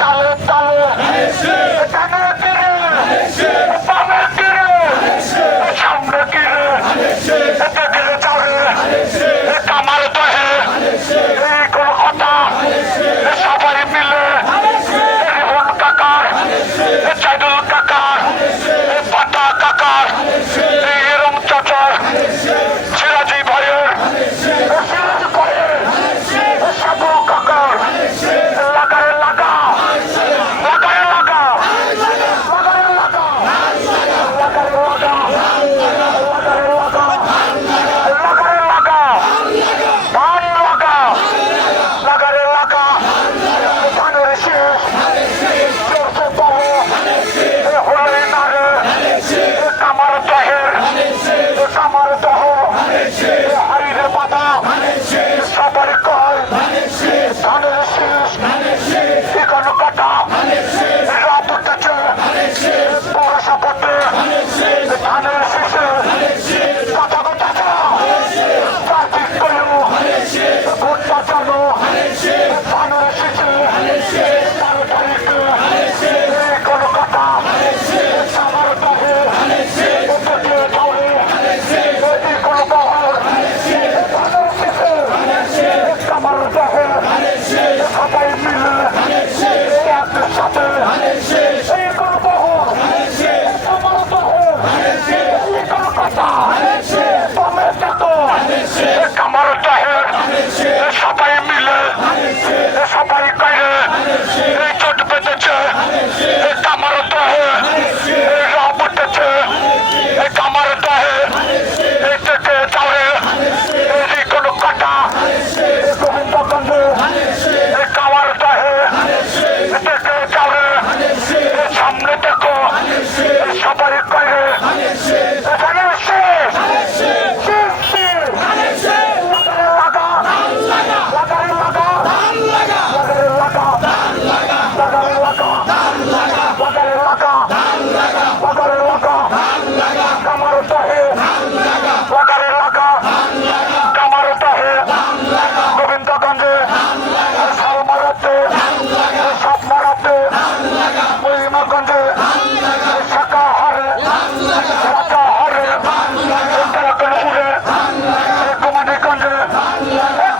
তালে তালে ডানে তীরে বামে তীরে সামনে তীরে দেখে যাবে কামার দহে এই কোন কথা সবাই মিলে রিবন কাকার চাইদুল কাকার পাতা কাকার এরম চাচার সিরাজি ভাইয়ের সিরাজ ভাইয়ের সাবু কাকার লাগারে লাগা লাগারে লাগা লাগারে লাগা লাগারে লাগা লাগারে লাগা লাগারে লাগা ধান লাগা লাগারে লাগা ধানের শেষ চলছে বড় হলে নারে কামার দহের কামার দহ হারিরে পাতা সবার কয় ধানের শেষ এখানে কাটা রাত উঠেছে বর্ষা পড়তে ধানের শেষে কথা কথা কার্তিক কইল ভোটটা জানো ধানের শেষে 12 তারিখে কোনো কথা আমার দহে উঠেছে দৌড়ে কোনো বহর ধানের শেষে আমার দহে সবাই মিলে একসাথে এই কোনো বহর আমার দহে কোনো কথা তুমি দেখো আমার দহের সবাই মিলে সবাই কয়ে এই চোট বেঁধেছে কামার দহে রাব উঠেছে কামার দহে এই থেকে যাবে এই কোনো কাটা গোবিন্দগঞ্জে কামার দহে থেকে যাবে সামনে দেখো সবাই কয়ে ধানের শেষ লাগা লাগারে লাগা লাগারে লাগা লাগারে লাগা লাগারে লাগা লাগারে লাগা কামার দহে লাগারে লাগা কামার দহে গোবিন্দগঞ্জে সাল মারাতে সাপ মারাতে মহিমাগঞ্জে শাখা হারে রাজা হারে তেলাপেল উড়ে কুমারীগঞ্জে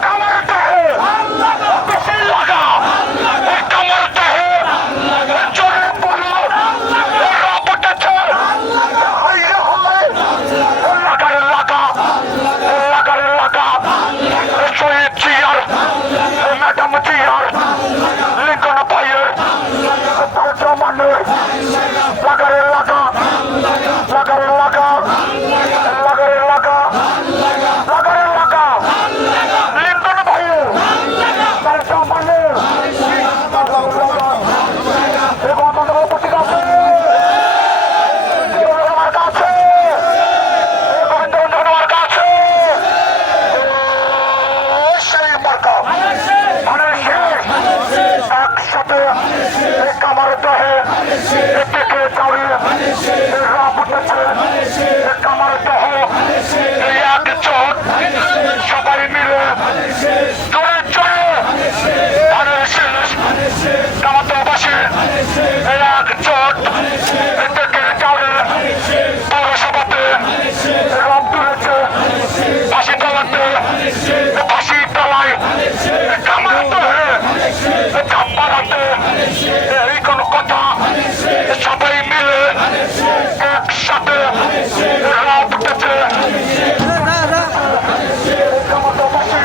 কামার দহে বেশি লাগা কামার দহে জোরে বলো রাব উঠেছে হাইরে হয় লাগারে লাগা লাগারে লাগা শহীদ জিয়ার ম্যাডাম জিয়ার লিঙ্কন ভাইয়ের পাল্টামানের লাগারে লাগা লাগারে লাগা লাগারে লাগা লাগারে লাগা লিঙ্কন ভাইয়ের পাল্টামানের এবং আমাদের প্রতীক আছে আমার কাছে গোবিন্দগঞ্জ আমার কাছে সেই মার্কা ধানের শেষ একসাথে কামার দহে থেকে দাঁড়িয়ে রাব উঠেছে কামার দহ এক চোখ সবাই মিলে জোরে জোরে ধানের শেষ কামাতবাসী এক চোখ থেকে দাঁড়িয়ে পৌরসভাতে রাব তুলেছে ফাঁসি তলাতে ফাঁসি তলায় কামার দহে চাপালাতে এই কোনো কথা সবাই মিলে একসাথে রাব উঠেছে কামাতবাসী